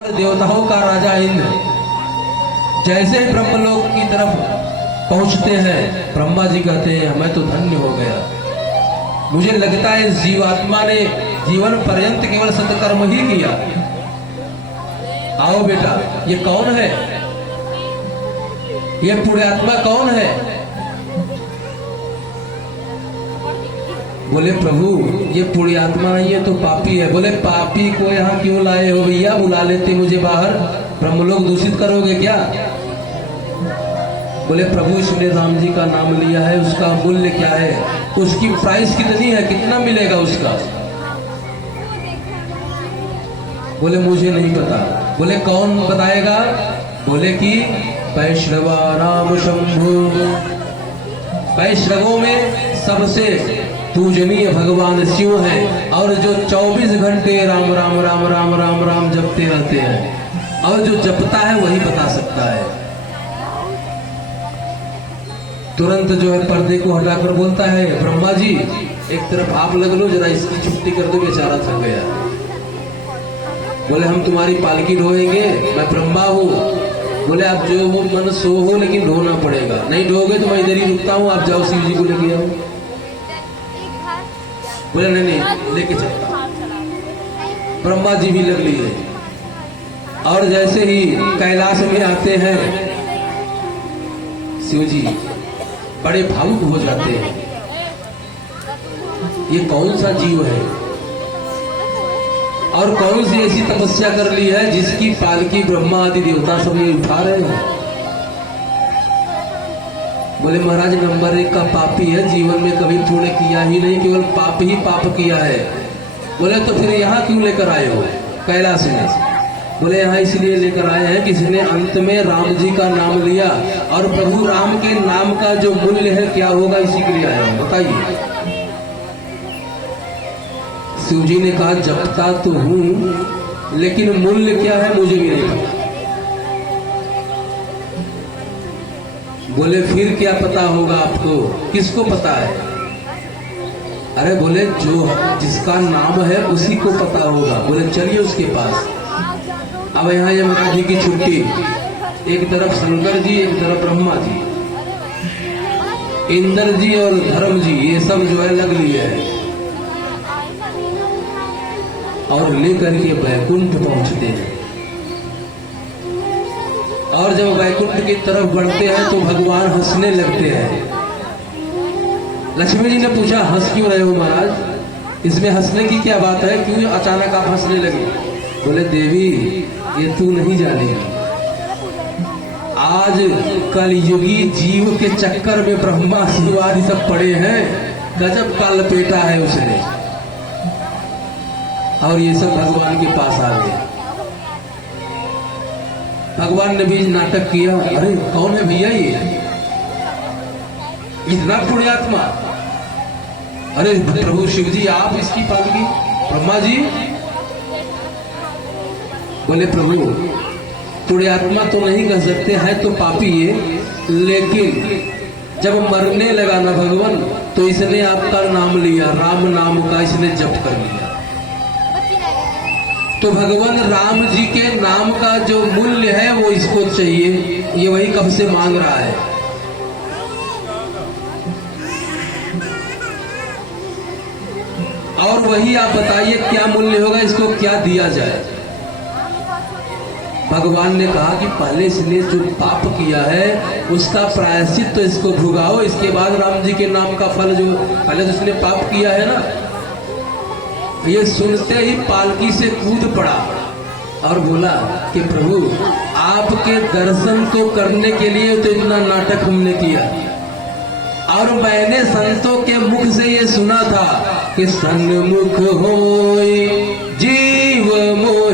देवताओं का राजा इंद्र जैसे ही ब्रह्मलोक की तरफ पहुंचते हैं, ब्रह्मा जी कहते हैं मैं तो धन्य हो गया। मुझे लगता है इस जीवात्मा ने जीवन पर्यंत केवल सत्कर्म ही किया। आओ बेटा, ये कौन है? ये पुण्यात्मा कौन है? बोले प्रभु ये पुण्यात्मा है, ये तो पापी है। बोले पापी को यहाँ क्यों लाए हो भैया? बुला लेते मुझे बाहर, ब्रह्मलोक दूषित करोगे क्या? बोले प्रभु इसने राम जी का नाम लिया है, उसका मूल्य क्या है? उसकी प्राइस कितनी है, कितना मिलेगा उसका? बोले मुझे नहीं पता। बोले कौन बताएगा? बोले कि वैष्णवा नाम शंभु, वैष्णवों में सबसे पूजनीय भगवान शिव है, और जो 24 घंटे राम राम राम राम राम राम जपते रहते हैं, और जो जपता है वही बता सकता है। तुरंत जो है पर्दे को हटाकर बोलता है ब्रह्मा जी एक तरफ आप लग लो, जरा इसकी छुट्टी कर दो, बेचारा थक गया। बोले हम तुम्हारी पालकी ढोएंगे, मैं ब्रह्मा हूँ। बोले आप जो वो मन सो हो, लेकिन ढोना पड़ेगा। नहीं ढोगे तो मैं इधर ही रुकता हूँ, आप जाओ शिव जी को लेके आओ। बोले नहीं नहीं लेके चलता। ब्रह्मा जी भी लग लिए, और जैसे ही कैलाश में आते हैं शिव जी बड़े भावुक हो जाते हैं। ये कौन सा जीव है और कौन सी ऐसी तपस्या कर ली है जिसकी पालकी ब्रह्मा आदि देवता सब ये उठा रहे हैं? बोले महाराज नंबर 1 का पापी है, जीवन में कभी पुण्य किया ही नहीं, केवल पाप ही पाप किया है। बोले तो फिर यहाँ क्यों लेकर आए हो कैलाश में? बोले यहाँ इसलिए लेकर आए हैं कि इसने अंत में राम जी का नाम लिया, और प्रभु राम के नाम का जो मूल्य है क्या होगा, इसी के लिए आया हूं, बताइए। शिव जी ने कहा जपता तो हूं, लेकिन मूल्य क्या है मुझे भी नहीं पता। बोले फिर क्या पता होगा आपको? किसको पता है? अरे बोले जो जिसका नाम है उसी को पता होगा। बोले चलिए उसके पास। अब यहाँ यमराज जी की छुट्टी, एक तरफ शंकर जी, एक तरफ ब्रह्मा जी, इंद्र जी और धर्म जी, ये सब जो है लग लिए है, और लेकर के वैकुंठ पहुंचते हैं। और जब वैकुंठ की तरफ बढ़ते हैं तो भगवान हंसने लगते हैं। लक्ष्मी जी ने पूछा हंस क्यों रहे हो महाराज? इसमें हंसने की क्या बात है, क्यों अचानक आप हंसने लगे? बोले देवी ये तू नहीं जानेगी, आज कलयुगी जीव के चक्कर में ब्रह्मा शिव आदि सब पड़े हैं, गजब का लपेटा है उसने, और ये सब भगवान के पास आ गए। भगवान ने भी नाटक किया, अरे कौन है भैया ये इतना पुण्यात्मा? अरे प्रभु शिव जी आप इसकी पालकी? ब्रह्मा जी बोले प्रभु पुण्यात्मा तो नहीं कह सकते हैं, तो पापी है, लेकिन जब मरने लगा ना भगवान, तो इसने आपका नाम लिया, राम नाम का इसने जप कर लिया। तो भगवान राम जी के नाम का जो मूल्य है वो इसको चाहिए, ये वही कब से मांग रहा है। और वही आप बताइए क्या मूल्य होगा, इसको क्या दिया जाए? भगवान ने कहा कि पहले इसने जो पाप किया है उसका प्रायश्चित तो इसको भुगाओ, इसके बाद राम जी के नाम का फल, जो पहले तो इसने पाप किया है ना। ये सुनते ही पालकी से कूद पड़ा और बोला कि प्रभु आपके दर्शन को करने के लिए तो इतना नाटक हमने किया, और मैंने संतों के मुख से ये सुना था कि सन्मुख होय जीव मोह